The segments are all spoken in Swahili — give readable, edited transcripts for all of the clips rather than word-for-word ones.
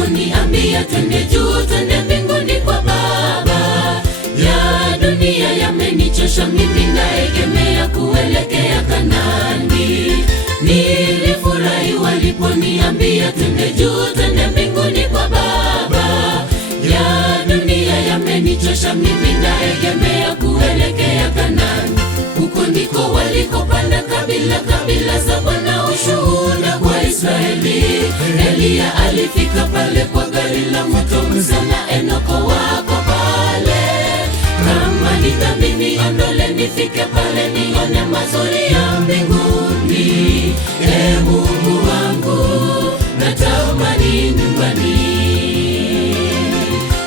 waliponiambia twende juu, twende mbinguni kwa Baba. Ya dunia yamenichosha, mimi naegemea kuelekea Kanaani. Nilifurahi waliponiambia twende juu, twende mbinguni kwa Baba. Ya dunia yamenichosha, mimi naegemea kuelekea Kanaani. Huko ndiko walikopanda kabila za Bwana, ushuhuda kwa Israeli. Eliya alifika pale kwa gari la moto, Musa na Enoko wako pale. Kama ni dhambi niondole, nifike pale nione mazuri ya mbinguni. Mungu wangu, natamani nyumbani.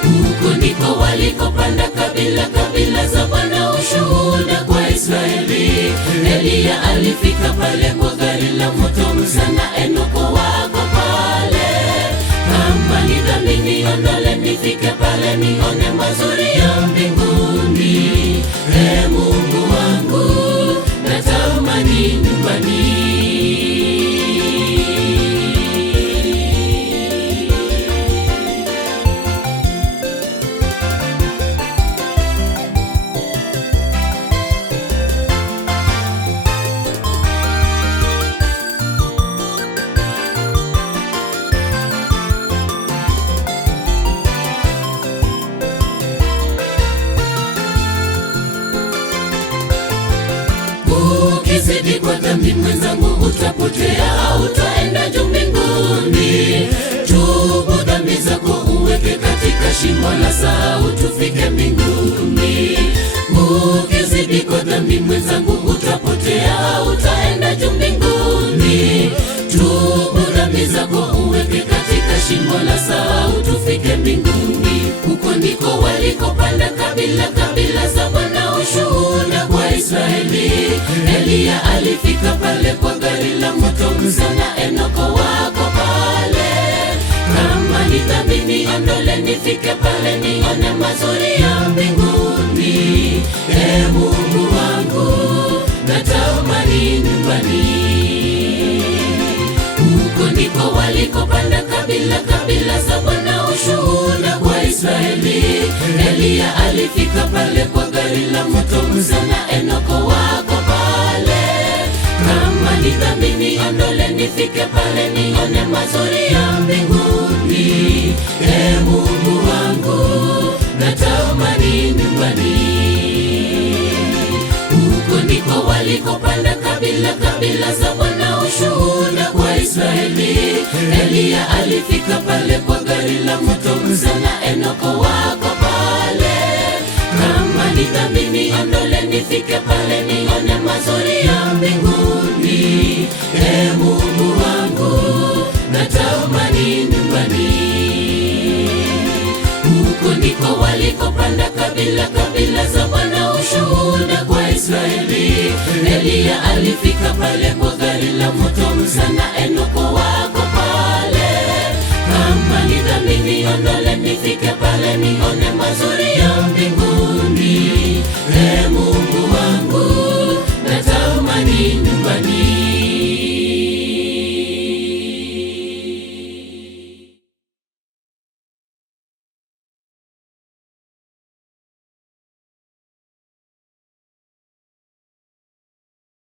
Huko ndiko walikopanda kabila za Bwana, ushuhuda kwa Israeli. Eliya alifika pale kwa gari la moto, Musa na Enoko wako pale. Kama ni dhambi niondole, nifike pale nione mazuri ya mbinguni. Mungu wangu, natamani nyumbani. Ukizidi kwa dhambi mwenzangu, utapotea, hautaenda juu mbinguni. Tubu dhambi zako, uweke katika shimo la sau, tufike mbinguni. Ukizidi kwa dhambi mwenzangu, utapotea, hautaenda juu mbinguni. Tubu dhambi zako, uweke katika shimo la sau, tufike mbinguni. Huko ndiko walikopanda kabila za Bwana, ushuhuda kwa Israeli. Eliya alifika pale kwa gari la moto, Musa na Enoko wako pale. Kama ni dhambi niondole, nifike pale nione mazuri ya mbinguni. Mungu wangu, natamani nyumbani. Huko ndiko walikopanda kabila za Bwana, ushuhuda kwa Israeli. Eliya alifika pale kwa gari la moto, Musa na Enoko wako pale. Kama ni dhambi niondole, nifike pale nione mazuri ya mbinguni. Mungu wangu, natamani nyumbani. Huko ndiko walikopanda kabila za Bwana, ushuhuda kwa Israeli. Eliya alifika pale kwa gari la moto, Musa na Enoko wako pale. Kama ni dhambi niondole, nifike pale nione mazuri ya mbinguni. Mungu wangu, natamani nyumbani. Huko ndiko walikopanda kabila za Bwana, ushuhuda kwa Israeli. Eliya alifika pale kwa gari la moto, Musa na Enoko wako pale. Kama ni dhambi niondole, nifike pale nione mazuri ya mbinguni. Mungu wangu, natamani nyumbani.